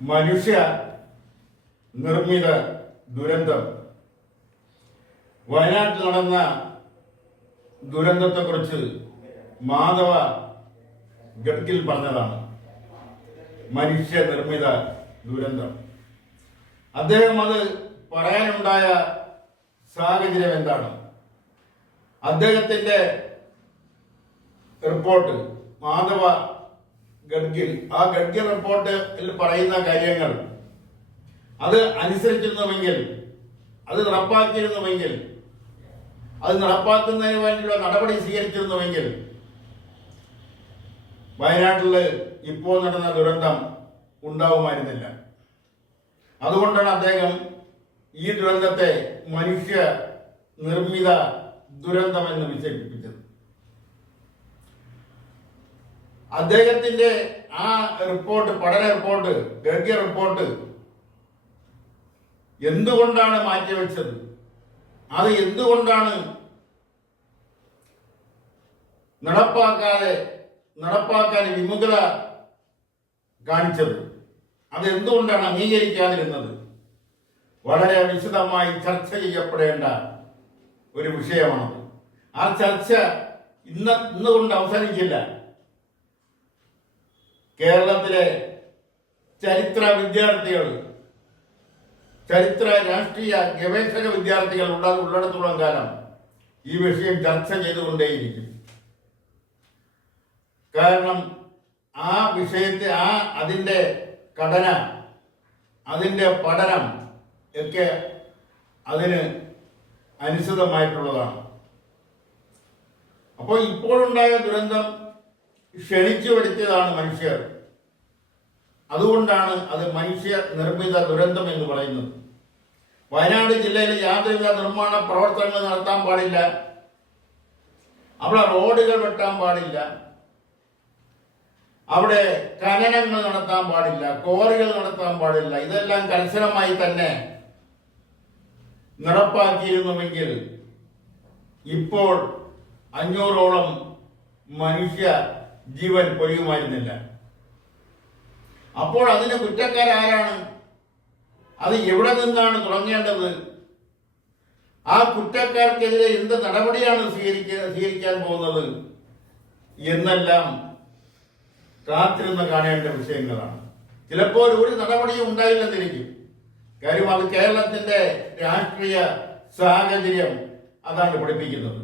മനുഷ്യ നിർമ്മിത ദുരന്തം. വയനാട്ടിൽ നടന്ന ദുരന്തത്തെക്കുറിച്ച് മാധവ ഗഡ്ഗിൽ പറഞ്ഞതാണ് മനുഷ്യ നിർമ്മിത ദുരന്തം. അദ്ദേഹം അത് പറയാനുണ്ടായ സാഹചര്യം എന്താണ്? അദ്ദേഹത്തിന്റെ റിപ്പോർട്ട് മാധവ ഗഡ്ഗിൽ, ആ ഗഡ്ഗിൽ റിപ്പോർട്ടിൽ പറയുന്ന കാര്യങ്ങൾ അത് അനുസരിച്ചിരുന്നുവെങ്കിൽ, അത് നടപ്പാക്കിയിരുന്നുവെങ്കിൽ, അത് നടപ്പാക്കുന്നതിന് വേണ്ടിയുള്ള നടപടി സ്വീകരിച്ചിരുന്നുവെങ്കിൽ വയനാട്ടിൽ ഇപ്പോൾ നടന്ന ദുരന്തം ഉണ്ടാവുമായിരുന്നില്ല. അതുകൊണ്ടാണ് അദ്ദേഹം ഈ ദുരന്തത്തെ മനുഷ്യ നിർമ്മിത ദുരന്തമെന്ന് വിശേഷിപ്പിച്ചത്. അദ്ദേഹത്തിന്റെ ആ റിപ്പോർട്ട്, പഠന റിപ്പോർട്ട്, ഗഡ്ഗിൽ റിപ്പോർട്ട് എന്തുകൊണ്ടാണ് മാറ്റിവെച്ചത്? അത് എന്തുകൊണ്ടാണ് നടപ്പാക്കാൻ വിമുഖത കാണിച്ചത്? അത് എന്തുകൊണ്ടാണ് അംഗീകരിക്കാതിരുന്നത്? വളരെ വിശദമായി ചർച്ച ചെയ്യപ്പെടേണ്ട ഒരു വിഷയമാണത്. ആ ചർച്ച ഇന്നുകൊണ്ട് അവസാനിക്കില്ല. കേരളത്തിലെ ചരിത്ര വിദ്യാർത്ഥികൾ, ചരിത്ര രാഷ്ട്രീയ ഗവേഷക വിദ്യാർത്ഥികൾ ഉള്ളിടത്തോളം കാലം ഈ വിഷയം ചർച്ച ചെയ്തുകൊണ്ടേയിരിക്കും. കാരണം ആ വിഷയത്തെ, അതിന്റെ ഘടന, അതിന്റെ പഠനം ഒക്കെ അതിന് അനുസൃതമായിട്ടുള്ളതാണ്. അപ്പോൾ ഇപ്പോഴുണ്ടായ ദുരന്തം ക്ഷണിച്ചു വരുത്തിയതാണ് മനുഷ്യർ. അതുകൊണ്ടാണ് അത് മനുഷ്യ നിർമ്മിത ദുരന്തം എന്ന് പറയുന്നത്. വയനാട് ജില്ലയിൽ യാതൊരുവിധ നിർമ്മാണ പ്രവർത്തനങ്ങൾ നടത്താൻ പാടില്ല. അവിടെ റോഡുകൾ വെട്ടാൻ പാടില്ല, അവിടെ ഖനനങ്ങൾ നടത്താൻ പാടില്ല, ക്വാറികൾ നടത്താൻ പാടില്ല. ഇതെല്ലാം കർശനമായി തന്നെ നടപ്പാക്കിയിരുന്നുവെങ്കിൽ ഇപ്പോൾ 500ഓളം മനുഷ്യ ജീവൻ പൊലിയുമായിരുന്നില്ല. അപ്പോൾ അതിന് കുറ്റക്കാരാരാണ്? അത് എവിടെ നിന്നാണ് തുടങ്ങേണ്ടത്? ആ കുറ്റക്കാർക്കെതിരെ എന്ത് നടപടിയാണ് സ്വീകരിക്കാൻ പോകുന്നത് എന്നെല്ലാം കാത്തിരുന്ന് കാണേണ്ട വിഷയങ്ങളാണ്. ചിലപ്പോൾ ഒരു നടപടിയും ഉണ്ടായില്ലെന്നിരിക്കും. കാര്യം അത് കേരളത്തിന്റെ രാഷ്ട്രീയ സാഹചര്യം അതാണ് പഠിപ്പിക്കുന്നത്.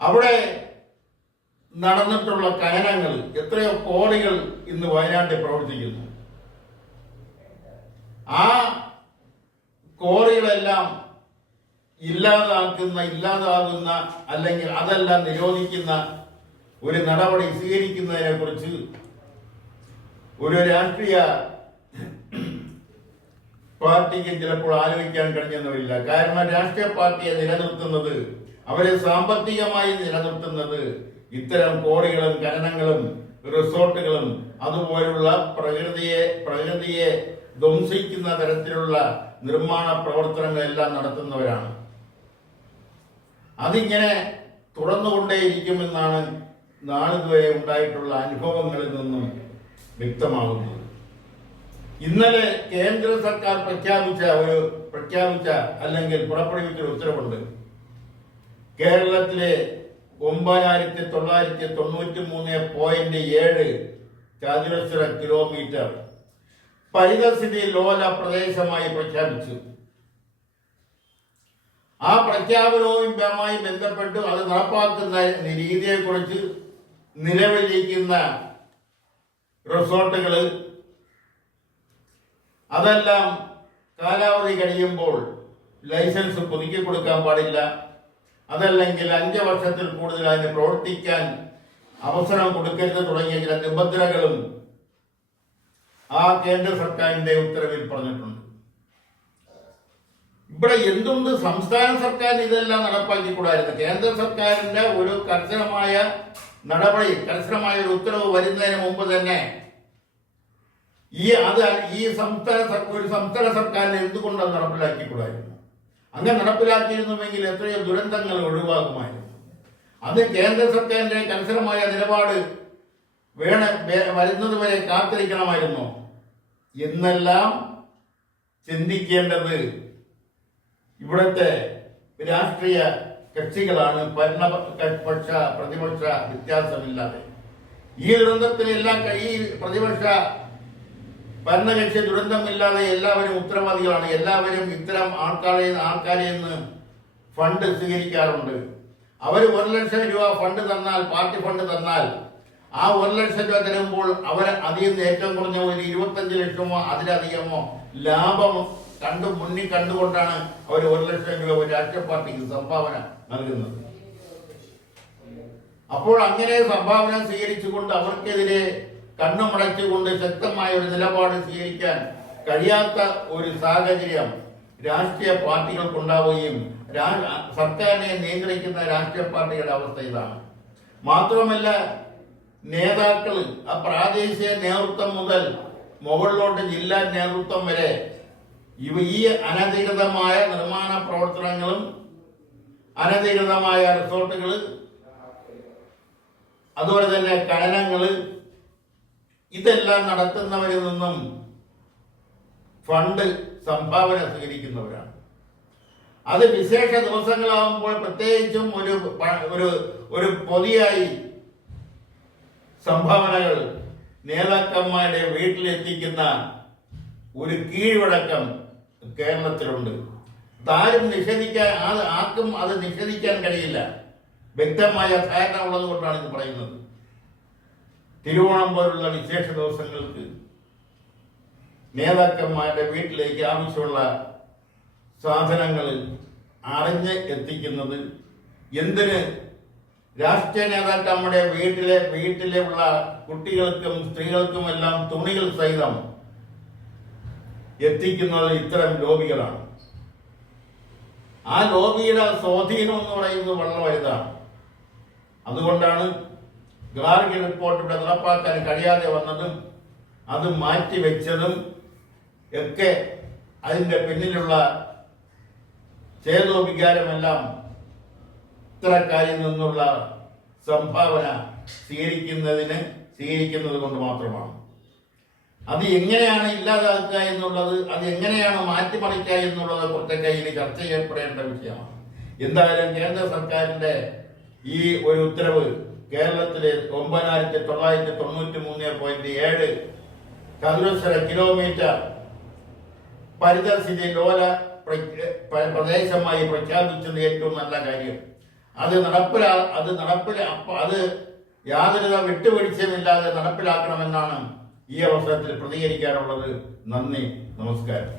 അവിടെ നടന്നിട്ടുള്ള ഖനനങ്ങൾ, എത്രയോ കോടികൾ ഇന്ന് വയനാട്ടിൽ പ്രവർത്തിക്കുന്നു. ആ കോറികളെല്ലാം ഇല്ലാതാകുന്ന അല്ലെങ്കിൽ അതെല്ലാം നിരോധിക്കുന്ന ഒരു നടപടി സ്വീകരിക്കുന്നതിനെ കുറിച്ച് ഒരു രാഷ്ട്രീയ പാർട്ടിക്ക് ചിലപ്പോൾ ആലോചിക്കാൻ കഴിഞ്ഞെന്നുമില്ല. കാരണം രാഷ്ട്രീയ പാർട്ടിയെ നിലനിർത്തുന്നത്, അവരെ സാമ്പത്തികമായി നിലനിർത്തുന്നത് ഇത്തരം കോറികളും ഖനനങ്ങളും റിസോർട്ടുകളും അതുപോലുള്ള പ്രകൃതിയെ ധ്വംസിക്കുന്ന തരത്തിലുള്ള നിർമ്മാണ പ്രവർത്തനങ്ങളെല്ലാം നടത്തുന്നവരാണ്. അതിങ്ങനെ തുറന്നുകൊണ്ടേയിരിക്കുമെന്നാണ് നാളിതുവരെ ഉണ്ടായിട്ടുള്ള അനുഭവങ്ങളിൽ നിന്നും വ്യക്തമാകുന്നത്. ഇന്നലെ കേന്ദ്ര സർക്കാർ പ്രഖ്യാപിച്ച അല്ലെങ്കിൽ പുറപ്പെടുവിച്ച ഉത്തരവുണ്ട്. കേരളത്തിലെ 9993.7 ചതുരശ്ര കിലോമീറ്റർ പരിതസ്ഥിതി ലോല പ്രദേശമായി പ്രഖ്യാപിച്ചു. ആ പ്രഖ്യാപനവുമായി ബന്ധപ്പെട്ട് അത് നടപ്പാക്കുന്ന രീതിയെക്കുറിച്ച് നിലവിലിരിക്കുന്ന റിസോർട്ടുകൾ അതെല്ലാം കാലാവധി കഴിയുമ്പോൾ ലൈസൻസ് പുതുക്കി കൊടുക്കാൻ പാടില്ല, അതല്ലെങ്കിൽ 5 വർഷത്തിൽ കൂടുതൽ അതിന് പ്രവർത്തിക്കാൻ അവസരം കൊടുക്കരുത് തുടങ്ങിയ ചില നിബന്ധനകളും ആ കേന്ദ്ര സർക്കാരിന്റെ ഉത്തരവിൽ പറഞ്ഞിട്ടുണ്ട്. ഇവിടെ എന്തുകൊണ്ട് സംസ്ഥാന സർക്കാരിന് ഇതെല്ലാം നടപ്പാക്കിക്കൂടായിരുന്നു? കേന്ദ്ര സർക്കാരിന്റെ ഒരു കർശനമായ നടപടി, കർശനമായ ഒരു ഉത്തരവ് വരുന്നതിന് മുമ്പ് തന്നെ ഈ സംസ്ഥാന സർക്കാരിന് എന്തുകൊണ്ട് നടപ്പിലാക്കിക്കൂടായിരുന്നു? അങ്ങനെ നടപ്പിലാക്കിയിരുന്നുവെങ്കിൽ എത്രയോ ദുരന്തങ്ങൾ ഒഴിവാകുമായിരുന്നു. അത് കേന്ദ്ര സർക്കാരിന്റെ കർശനമായ നിലപാട് വരുന്നത് വരെ കാത്തിരിക്കണമായിരുന്നു. എന്നെല്ലാം ചിന്തിക്കേണ്ടത് ഇവിടുത്തെ രാഷ്ട്രീയ കക്ഷികളാണ്, ഭരണപക്ഷ പ്രതിപക്ഷ വ്യത്യാസമില്ലാതെ. ഈ ദുരന്തത്തിന് ഈ പ്രതിപക്ഷ ഭരണകക്ഷി ദുരന്തമില്ലാതെ എല്ലാവരും ഉത്തരവാദികളാണ്. എല്ലാവരും ഇത്തരം ആൾക്കാരെ നിന്ന് ഫണ്ട് സ്വീകരിക്കാറുണ്ട്. അവർ 1 ലക്ഷം രൂപ ഫണ്ട് തന്നാൽ, പാർട്ടി ഫണ്ട് തന്നാൽ, ആ 1 ലക്ഷം രൂപ തരുമ്പോൾ അവർ അതിൽ നിന്ന് ഏറ്റവും കുറഞ്ഞ ഒരു 25 ലക്ഷമോ അതിലധികമോ ലാഭം മുന്നിൽ കണ്ടുകൊണ്ടാണ് അവർ 1 ലക്ഷം രൂപ ഒരു രാഷ്ട്രീയ പാർട്ടിക്ക് സംഭാവന നൽകുന്നത്. അപ്പോൾ അങ്ങനെ സംഭാവന സ്വീകരിച്ചുകൊണ്ട് അവർക്കെതിരെ കണ്ണുമടച്ചുകൊണ്ട് ശക്തമായ ഒരു നിലപാട് സ്വീകരിക്കാൻ കഴിയാത്ത ഒരു സാഹചര്യം രാഷ്ട്രീയ പാർട്ടികൾക്കുണ്ടാവുകയും സർക്കാരിനെ നിയന്ത്രിക്കുന്ന രാഷ്ട്രീയ പാർട്ടികളുടെ അവസ്ഥ ഇതാണ്. മാത്രമല്ല, നേതാക്കൾ, ആ പ്രാദേശിക നേതൃത്വം മുതൽ മുകളിലോട്ട് ജില്ലാ നേതൃത്വം വരെ ഈ അനധികൃതമായ നിർമ്മാണ പ്രവർത്തനങ്ങളും അനധികൃതമായ റിസോർട്ടുകൾ, അതുപോലെ തന്നെ ഖനനങ്ങൾ, ഇതെല്ലാം നടത്തുന്നവരിൽ നിന്നും ഫണ്ട് സംഭാവന സ്വീകരിക്കുന്നവരാണ്. അത് വിശേഷ ദിവസങ്ങളാകുമ്പോൾ പ്രത്യേകിച്ചും ഒരു പൊതിയായി സംഭാവനകൾ നേതാക്കന്മാരുടെ വീട്ടിലെത്തിക്കുന്ന ഒരു കീഴ്വഴക്കം കേരളത്തിലുണ്ട്. ആരും ആർക്കും അത് നിഷേധിക്കാൻ കഴിയില്ല. വ്യക്തമായ ധാരണ ഉള്ളത് കൊണ്ടാണ് ഇത് പറയുന്നത്. തിരുവോണം പോലുള്ള വിശേഷ ദിവസങ്ങൾക്ക് നേതാക്കന്മാരുടെ വീട്ടിലേക്ക് ആവശ്യമുള്ള സാധനങ്ങൾ അറിഞ്ഞ് എത്തിക്കുന്നത് എന്തിന്? രാഷ്ട്രീയ നേതാക്കന്മാരുടെ വീട്ടിലുള്ള കുട്ടികൾക്കും സ്ത്രീകൾക്കും എല്ലാം തുണികൾ സഹിതം എത്തിക്കുന്നത് ഇത്തരം ലോബികളാണ്. ആ ലോബിയുടെ സ്വാധീനം എന്ന് പറയുന്നത് വളരെ വലുതാണ്. അതുകൊണ്ടാണ് ഗാർഗി റിപ്പോർട്ട് ഇവിടെ നടപ്പാക്കാൻ കഴിയാതെ വന്നതും അത് മാറ്റിവെച്ചതും ഒക്കെ. അതിന്റെ പിന്നിലുള്ള ചേതോവികാരമെല്ലാം ഇത്തരക്കാരിൽ നിന്നുള്ള സംഭാവന സ്വീകരിക്കുന്നത് കൊണ്ട് മാത്രമാണ്. അത് എങ്ങനെയാണ് ഇല്ലാതാക്കുക എന്നുള്ളത്, അത് എങ്ങനെയാണ് മാറ്റിമറിക്കുക എന്നുള്ളത് പ്രത്യേക ഇനി ചർച്ച ചെയ്യപ്പെടേണ്ട വിഷയമാണ്. എന്തായാലും കേന്ദ്ര സർക്കാരിന്റെ ഈ ഒരു ഉത്തരവ് കേരളത്തിലെ 9993.7 ചതുരശ്ര കിലോമീറ്റർ പരിതസ്ഥിതി ലോല പ്രദേശമായി പ്രഖ്യാപിച്ചത് ഏറ്റവും നല്ല കാര്യം. അത് യാതൊരു വിട്ടുവീഴ്ചയുമില്ലാതെ നടപ്പിലാക്കണമെന്നാണ് ഈ അവസരത്തിൽ പ്രതികരിക്കാനുള്ളത്. നന്ദി, നമസ്കാരം.